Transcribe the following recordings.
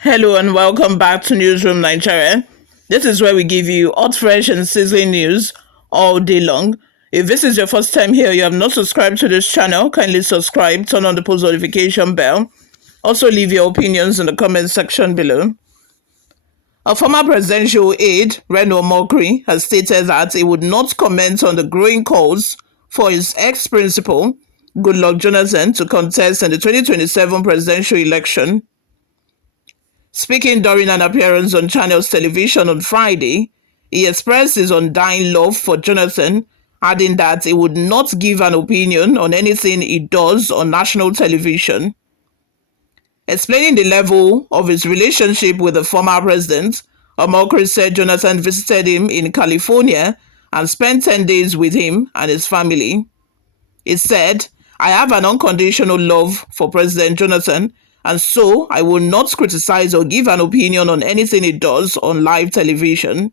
Hello and welcome back to Newsroom Nigeria. This is where we give you hot, fresh, and sizzling news all day long. If this is your first time here, you have not subscribed to this channel, kindly subscribe, turn on the post notification bell. Also, leave your opinions in the comment section below. A former presidential aide, Reno Mokri, has stated that he would not comment on the growing calls for his ex-principal, Goodluck Jonathan, to contest in the 2027 presidential election. Speaking during an appearance on Channels Television on Friday, he expressed his undying love for Jonathan, adding that he would not give an opinion on anything he does on national television. Explaining the level of his relationship with the former president, Omokri said Jonathan visited him in California and spent 10 days with him and his family. He said, "I have an unconditional love for President Jonathan, and so I will not criticize or give an opinion on anything he does on live television.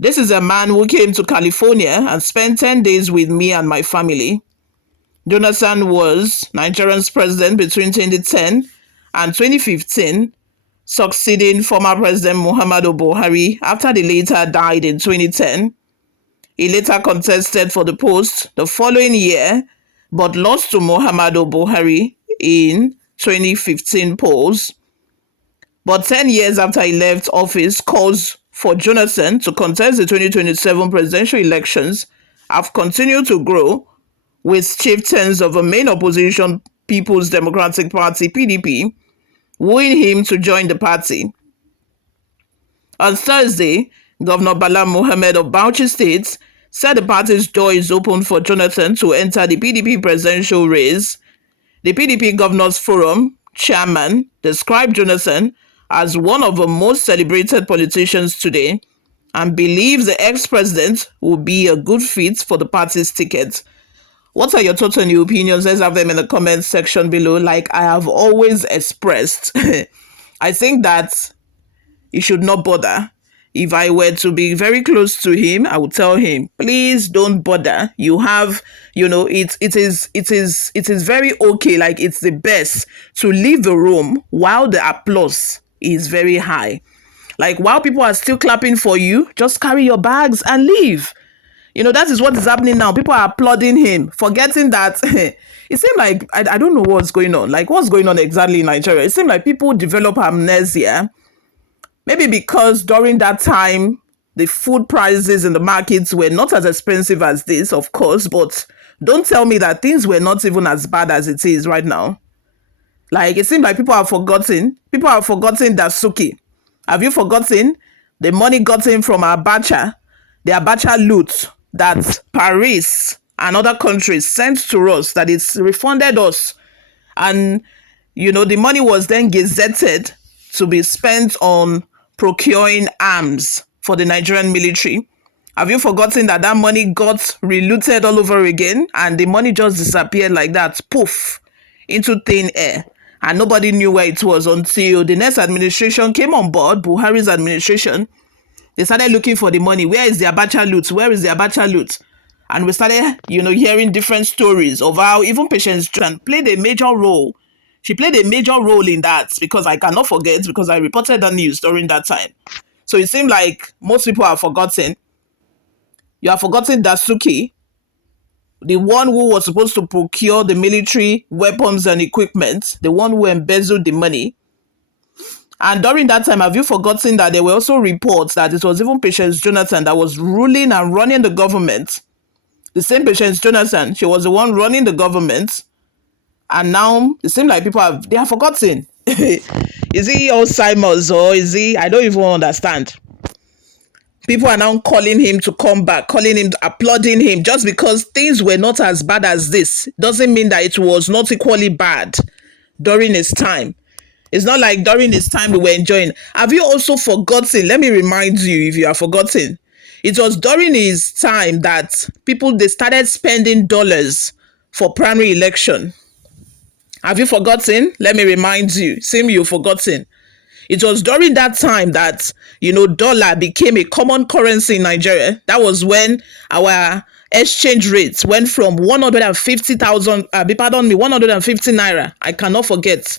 This is a man who came to California and spent 10 days with me and my family." Jonathan was Nigeria's president between 2010 and 2015, succeeding former President Muhammadu Buhari after the latter died in 2010. He later contested for the post the following year, but lost to Muhammadu Buhari in 2015 polls. But 10 years after he left office, calls for Jonathan to contest the 2027 presidential elections have continued to grow, with chieftains of the main opposition People's Democratic Party (PDP) wooing him to join the party. On Thursday, Governor Bala Mohammed of Bauchi State said the party's door is open for Jonathan to enter the PDP presidential race. The PDP Governors Forum chairman described Jonathan as one of the most celebrated politicians today and believes the ex-president will be a good fit for the party's ticket. What are your thoughts and your opinions? Let's have them in the comment section below. Like I have always expressed, I think that he should not bother. If I were to be very close to him, I would tell him, please don't bother. You have, it is very okay. Like it's the best to leave the room while the applause is very high. Like while people are still clapping for you, just carry your bags and leave. That is what is happening now. People are applauding him, forgetting that it seems like, I don't know what's going on. Like what's going on exactly in Nigeria? It seems like people develop amnesia. Maybe because during that time, the food prices in the markets were not as expensive as this, of course, but don't tell me that things were not even as bad as it is right now. Like, it seems like people have forgotten. People have forgotten Dasuki. Have you forgotten the money gotten from Abacha, the Abacha loot that Paris and other countries sent to us, that it's refunded us? And, the money was then gazetted to be spent on procuring arms for the Nigerian military. Have you forgotten that money got relooted all over again and the money just disappeared like that, poof, into thin air, and nobody knew where it was until the next administration came on board, Buhari's administration. They started looking for the money. Where is the Abacha loot? Where is the Abacha loot? And we started, hearing different stories of how even Patience Tran played a major role. She played a major role in that, because I cannot forget, because I reported the news during that time. So it seemed like most people have forgotten. You have forgotten Dasuki, the one who was supposed to procure the military weapons and equipment, the one who embezzled the money. And during that time, have you forgotten that there were also reports that it was even Patience Jonathan that was ruling and running the government? The same Patience Jonathan, she was the one running the government. And now it seems like people have forgotten. Is he Alzheimer's, or is he? I don't even understand. People are now calling him to come back, calling him, applauding him, just because things were not as bad as this. Doesn't mean that it was not equally bad during his time. It's not like during his time we were enjoying. Have you also forgotten? Let me remind you, if you are forgotten, it was during his time that they started spending dollars for primary election. Have you forgotten? Let me remind you. Seem you've forgotten. It was during that time that, dollar became a common currency in Nigeria. That was when our exchange rates went from 150,000, 150 naira. I cannot forget.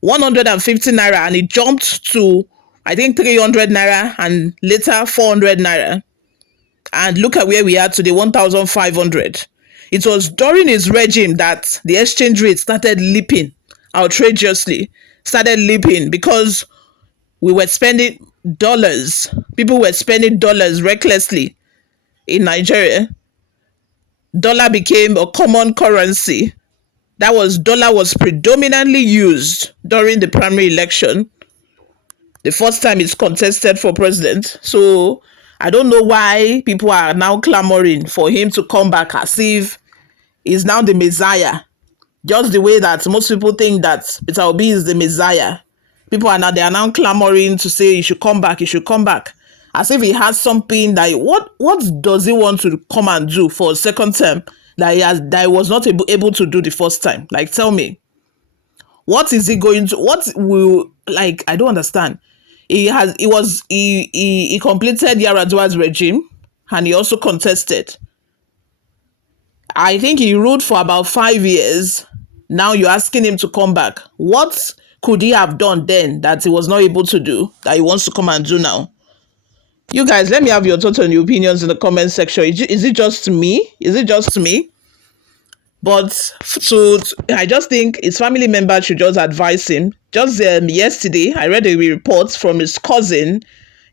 150 naira, and it jumped to, I think, 300 naira and later 400 naira. And look at where we are today, 1,500. It was during his regime that the exchange rate started leaping outrageously, started leaping because we were spending dollars. People were spending dollars recklessly in Nigeria. Dollar became a common currency. Dollar was predominantly used during the primary election, the first time it's contested for president. So I don't know why people are now clamoring for him to come back as if he's now the Messiah. Just the way that most people think that Peter Obi is the Messiah. They are now clamoring to say he should come back, he should come back. As if he has something that, what does he want to come and do for a second term that he was not able to do the first time? Like, tell me. What is he going to, what will, like, I don't understand. He completed Yar'Adua's regime, and he also contested. I think he ruled for about 5 years. Now you're asking him to come back. What could he have done then that he was not able to do, that he wants to come and do now? You guys, let me have your thoughts and your opinions in the comment section. Is it just me? Is it just me? But I just think his family members should just advise him. Just yesterday, I read a report from his cousin,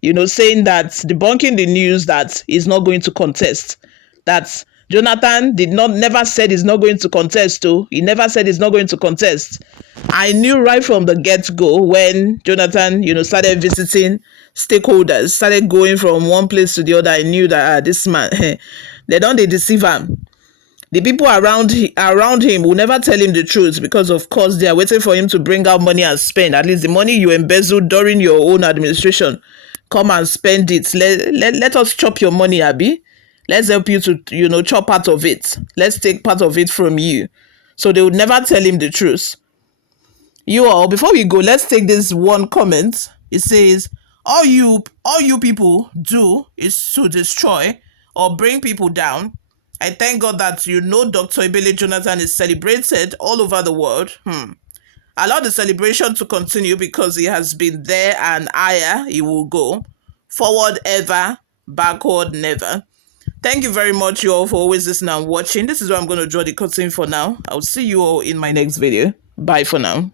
saying that, debunking the news that he's not going to contest. That Jonathan never said he's not going to contest, too. He never said he's not going to contest. I knew right from the get-go when Jonathan, started visiting stakeholders, started going from one place to the other. I knew that this man, they deceive him. The people around him will never tell him the truth because, of course, they are waiting for him to bring out money and spend. At least the money you embezzled during your own administration, come and spend it. Let us chop your money, Abi. Let's help you to, chop part of it. Let's take part of it from you. So they would never tell him the truth. You all, before we go, let's take this one comment. It says, all you people do is to destroy or bring people down. I thank God that Dr. Ebele Jonathan is celebrated all over the world. Allow the celebration to continue because he has been there and higher he will go. Forward ever, backward never. Thank you very much, you all, for always listening and watching. This is where I'm going to draw the curtain for now. I'll see you all in my next video. Bye for now.